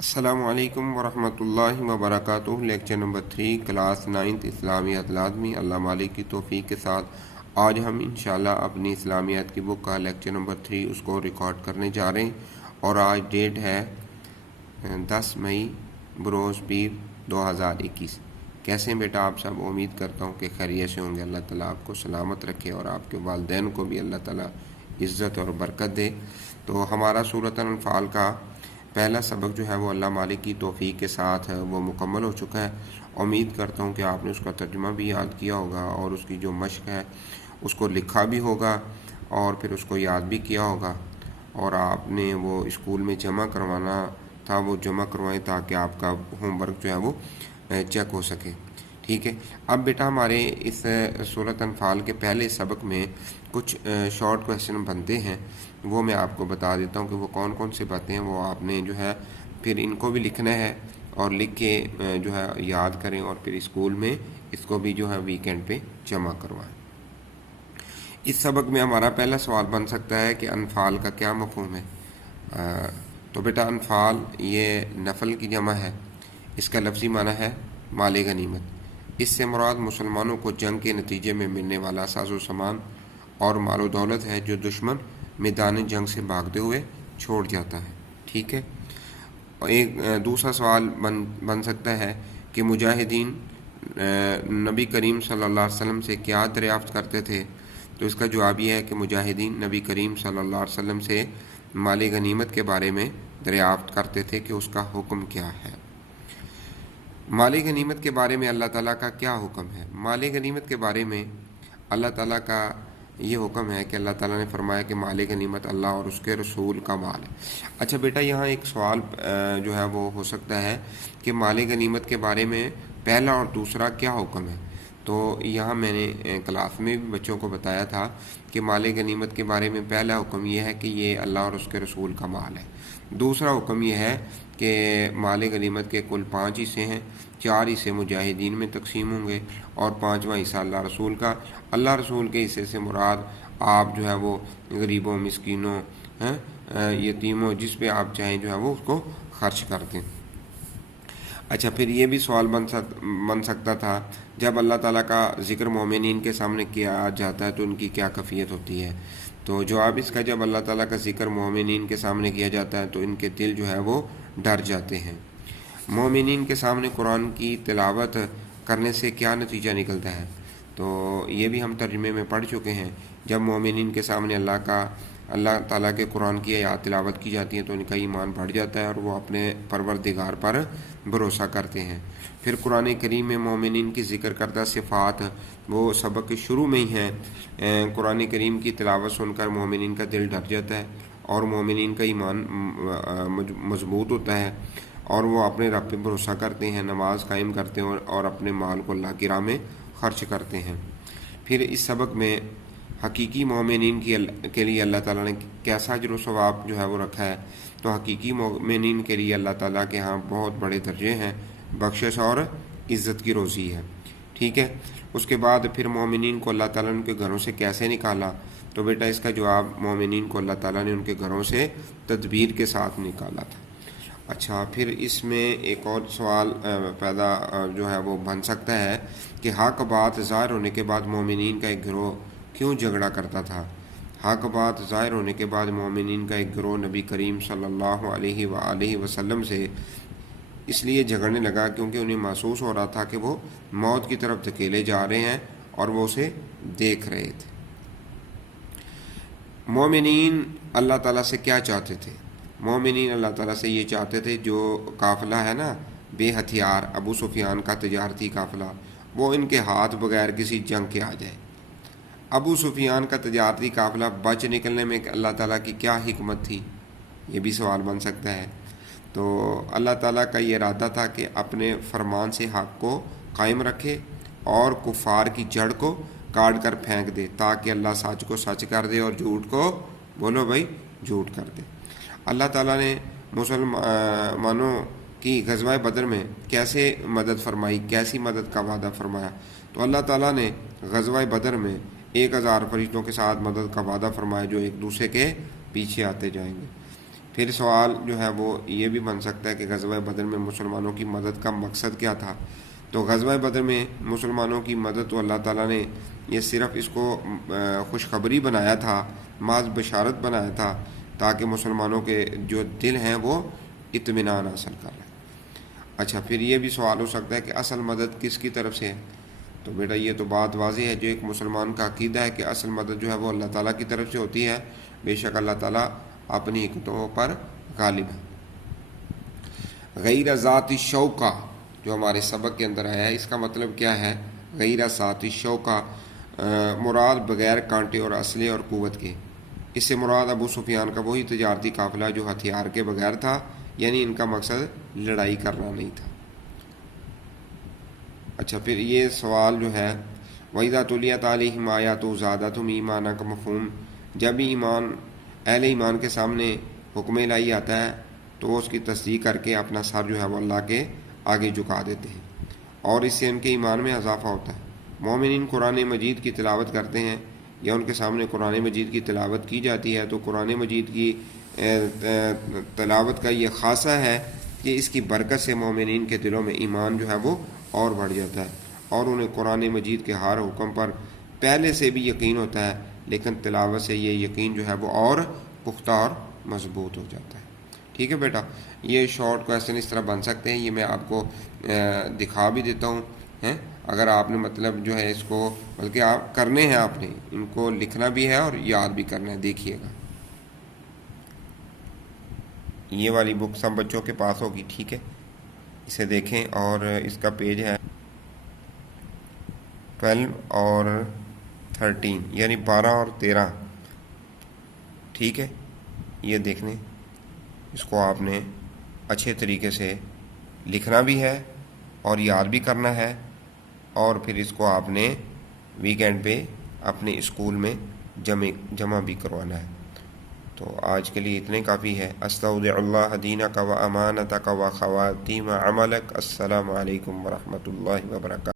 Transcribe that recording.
السلام علیکم ورحمۃ اللہ وبرکاتہ۔ لیکچر نمبر 3 کلاس 9 اسلامیات لازمی اللہ مالک کی توفیق کے ساتھ آج ہم انشاءاللہ اپنی اسلامیات کی بک کا لیکچر نمبر 3 اس کو ریکارڈ کرنے جا رہے ہیں، اور آج ڈیٹ ہے 10 مئی بروز پیر 2021۔ کیسے ہیں بیٹا آپ سب؟ امید کرتا ہوں کہ خیریت سے ہوں گے۔ اللہ تعالیٰ آپ کو سلامت رکھے اور آپ کے والدین کو بھی اللہ تعالیٰ عزت اور برکت دے۔ تو ہمارا سورۃ الانفال کا پہلا سبق جو ہے وہ اللہ مالک کی توفیق کے ساتھ وہ مکمل ہو چکا ہے۔ امید کرتا ہوں کہ آپ نے اس کا ترجمہ بھی یاد کیا ہوگا اور اس کی جو مشق ہے اس کو لکھا بھی ہوگا اور پھر اس کو یاد بھی کیا ہوگا، اور آپ نے وہ اسکول میں جمع کروانا تھا وہ جمع کروائیں تاکہ آپ کا ہوم ورک جو ہے وہ چیک ہو سکے۔ ٹھیک ہے، اب بیٹا ہمارے اس سورۃ انفال کے پہلے سبق میں کچھ شارٹ کویسچن بنتے ہیں، وہ میں آپ کو بتا دیتا ہوں کہ وہ کون کون سے باتیں ہیں۔ وہ آپ نے جو ہے پھر ان کو بھی لکھنا ہے اور لکھ کے جو ہے یاد کریں، اور پھر اسکول میں اس کو بھی جو ہے ویکینڈ پہ جمع کروائیں۔ اس سبق میں ہمارا پہلا سوال بن سکتا ہے کہ انفال کا کیا مفہوم ہے؟ تو بیٹا انفال یہ نفل کی جمع ہے، اس کا لفظی معنی ہے مال غنیمت۔ اس سے مراد مسلمانوں کو جنگ کے نتیجے میں ملنے والا ساز و سامان اور مال و دولت ہے جو دشمن میدان جنگ سے بھاگتے ہوئے چھوڑ جاتا ہے۔ ٹھیک ہے، اور ایک دوسرا سوال بن سکتا ہے کہ مجاہدین نبی کریم صلی اللہ علیہ وسلم سے کیا دریافت کرتے تھے؟ تو اس کا جواب یہ ہے کہ مجاہدین نبی کریم صلی اللہ علیہ وسلم سے مال غنیمت کے بارے میں دریافت کرتے تھے کہ اس کا حکم کیا ہے۔ مال غنیمت کے بارے میں اللہ تعالیٰ کا کیا حکم ہے؟ مال غنیمت کے بارے میں اللہ تعالیٰ کا یہ حکم ہے کہ اللہ تعالیٰ نے فرمایا کہ مال غنیمت اللہ اور اس کے رسول کا مال ہے۔ اچھا بیٹا، یہاں ایک سوال جو ہے وہ ہو سکتا ہے کہ مال غنیمت کے بارے میں پہلا اور دوسرا کیا حکم ہے؟ تو یہاں میں نے کلاس میں بھی بچوں کو بتایا تھا کہ مال غنیمت کے بارے میں پہلا حکم یہ ہے کہ یہ اللہ اور اس کے رسول کا مال ہے۔ دوسرا حکم یہ ہے کہ مال غنیمت کے کل 5 حصے ہیں، 4 حصے مجاہدین میں تقسیم ہوں گے اور 5واں حصہ اللہ رسول کا۔ اللہ رسول کے حصے سے مراد آپ جو ہے وہ غریبوں، مسکینوں، یتیموں، جس پہ آپ چاہیں جو ہے وہ اس کو خرچ کر دیں۔ اچھا، پھر یہ بھی سوال بن سکتا تھا جب اللہ تعالیٰ کا ذکر مومنین کے سامنے کیا جاتا ہے تو ان کی کیا کیفیت ہوتی ہے؟ تو جواب اس کا، جب اللہ تعالیٰ کا ذکر مومنین کے سامنے کیا جاتا ہے تو ان کے دل جو ہے وہ ڈر جاتے ہیں۔ مومنین کے سامنے قرآن کی تلاوت کرنے سے کیا نتیجہ نکلتا ہے؟ تو یہ بھی ہم ترجمے میں پڑھ چکے ہیں۔ جب مومنین کے سامنے اللہ تعالیٰ کے قرآن کی آیات تلاوت کی جاتی ہیں تو ان کا ایمان بڑھ جاتا ہے اور وہ اپنے پروردگار پر بھروسہ کرتے ہیں۔ پھر قرآن کریم میں مومنین کی ذکر کردہ صفات وہ سبق کے شروع میں ہی ہیں۔ قرآن کریم کی تلاوت سن کر مومنین کا دل ڈر جاتا ہے اور مومنین کا ایمان مضبوط ہوتا ہے، اور وہ اپنے رب پہ بھروسہ کرتے ہیں، نماز قائم کرتے ہیں اور اپنے مال کو اللہ کی راہ میں خرچ کرتے ہیں۔ پھر اس سبق میں حقیقی مومنین کے لیے اللہ تعالیٰ نے کیسا اجر و ثواب جو ہے وہ رکھا ہے؟ تو حقیقی مومنین کے لیے اللہ تعالیٰ کے ہاں بہت بڑے درجے ہیں، بخشش اور عزت کی روزی ہے۔ ٹھیک ہے، اس کے بعد پھر مومنین کو اللہ تعالیٰ نے ان کے گھروں سے کیسے نکالا؟ تو بیٹا اس کا جواب، مومنین کو اللہ تعالیٰ نے ان کے گھروں سے تدبیر کے ساتھ نکالا تھا۔ اچھا، پھر اس میں ایک اور سوال پیدا جو ہے وہ بن سکتا ہے کہ حق بات ظاہر ہونے کے بعد مومنین کا ایک گروہ کیوں جھگڑا کرتا تھا؟ حق بات ظاہر ہونے کے بعد مومنین کا ایک گروہ نبی کریم صلی اللہ علیہ وآلہ وسلم سے اس لیے جھگڑنے لگا کیونکہ انہیں محسوس ہو رہا تھا کہ وہ موت کی طرف دھکیلے جا رہے ہیں اور وہ اسے دیکھ رہے تھے۔ مومنین اللہ تعالیٰ سے کیا چاہتے تھے؟ مومنین اللہ تعالیٰ سے یہ چاہتے تھے جو قافلہ ہے نا بے ہتھیار ابو سفیان کا تجارتی قافلہ، وہ ان کے ہاتھ بغیر کسی جنگ کے آ جائے۔ ابو سفیان کا تجارتی قافلہ بچ نکلنے میں اللہ تعالیٰ کی کیا حکمت تھی؟ یہ بھی سوال بن سکتا ہے۔ تو اللہ تعالیٰ کا یہ ارادہ تھا کہ اپنے فرمان سے حق کو قائم رکھے اور کفار کی جڑ کو کاٹ کر پھینک دے، تاکہ اللہ سچ کو سچ کر دے اور جھوٹ کو بولو بھائی جھوٹ کر دے۔ اللہ تعالیٰ نے مسلمانوں کی غزوہ بدر میں کیسے مدد فرمائی، کیسی مدد کا وعدہ فرمایا؟ تو اللہ تعالیٰ نے غزوہ بدر میں 1000 فرشتوں کے ساتھ مدد کا وعدہ فرمایا جو ایک دوسرے کے پیچھے آتے جائیں گے۔ پھر سوال جو ہے وہ یہ بھی بن سکتا ہے کہ غزوہ بدر میں مسلمانوں کی مدد کا مقصد کیا تھا؟ تو غزوہ بدر میں مسلمانوں کی مدد تو اللہ تعالیٰ نے یہ صرف اس کو خوشخبری بنایا تھا، محض بشارت بنایا تھا، تاکہ مسلمانوں کے جو دل ہیں وہ اطمینان حاصل کر لیں۔ اچھا، پھر یہ بھی سوال ہو سکتا ہے کہ اصل مدد کس کی طرف سے ہے؟ تو بیٹا یہ تو بات واضح ہے، جو ایک مسلمان کا عقیدہ ہے کہ اصل مدد جو ہے وہ اللہ تعالیٰ کی طرف سے ہوتی ہے۔ بے شک اللہ تعالیٰ اپنی حکمتوں پر غالب ہے۔ غیر ذات الشوکہ جو ہمارے سبق کے اندر آیا ہے، اس کا مطلب کیا ہے؟ غیر ذات الشوکہ مراد بغیر کانٹے اور اسلحے اور قوت کے۔ اس سے مراد ابو سفیان کا وہی تجارتی قافلہ جو ہتھیار کے بغیر تھا، یعنی ان کا مقصد لڑائی کرنا نہیں تھا۔ اچھا، پھر یہ سوال جو ہے وَإِذَا تُلِيَتْ عَلَيْهِمْ آيَاتُهُ زَادَتْهُمْ إِيمَانًا کا مفہوم، جب بھی اہل ایمان کے سامنے حکم الہی آتا ہے تو وہ اس کی تصدیق کر کے اپنا سر جو ہے وہ اللہ کے آگے جھکا دیتے ہیں، اور اس سے ان کے ایمان میں اضافہ ہوتا ہے۔ مومنین قرآن مجید کی تلاوت کرتے ہیں یا ان کے سامنے قرآن مجید کی تلاوت کی جاتی ہے تو قرآن مجید کی تلاوت کا یہ خاصہ ہے کہ اس کی برکت سے مومنین کے دلوں میں ایمان جو ہے وہ اور بڑھ جاتا ہے، اور انہیں قرآن مجید کے ہر حکم پر پہلے سے بھی یقین ہوتا ہے، لیکن تلاوت سے یہ یقین جو ہے وہ اور پختہ اور مضبوط ہو جاتا ہے۔ ٹھیک ہے بیٹا، یہ شارٹ کویسچن اس طرح بن سکتے ہیں، یہ میں آپ کو دکھا بھی دیتا ہوں اگر آپ نے مطلب جو ہے اس کو بلکہ آپ کرنے ہیں، آپ نے ان کو لکھنا بھی ہے اور یاد بھی کرنا ہے۔ دیکھیے گا، یہ والی بک سب بچوں کے پاس ہوگی، ٹھیک ہے، اسے دیکھیں، اور اس کا پیج ہے 12 اور 13، یعنی 12 اور 13، ٹھیک ہے۔ یہ دیکھنے، اس کو آپ نے اچھے طریقے سے لکھنا بھی ہے اور یاد بھی کرنا ہے، اور پھر اس کو آپ نے ویکینڈ پہ اپنے اسکول میں جمع بھی کروانا ہے۔ تو آج کے لیے اتنے کافی ہے۔ استودع اللہ دینک و امانتک و خواتیم عملک۔ السلام علیکم ورحمۃ اللہ وبرکاتہ۔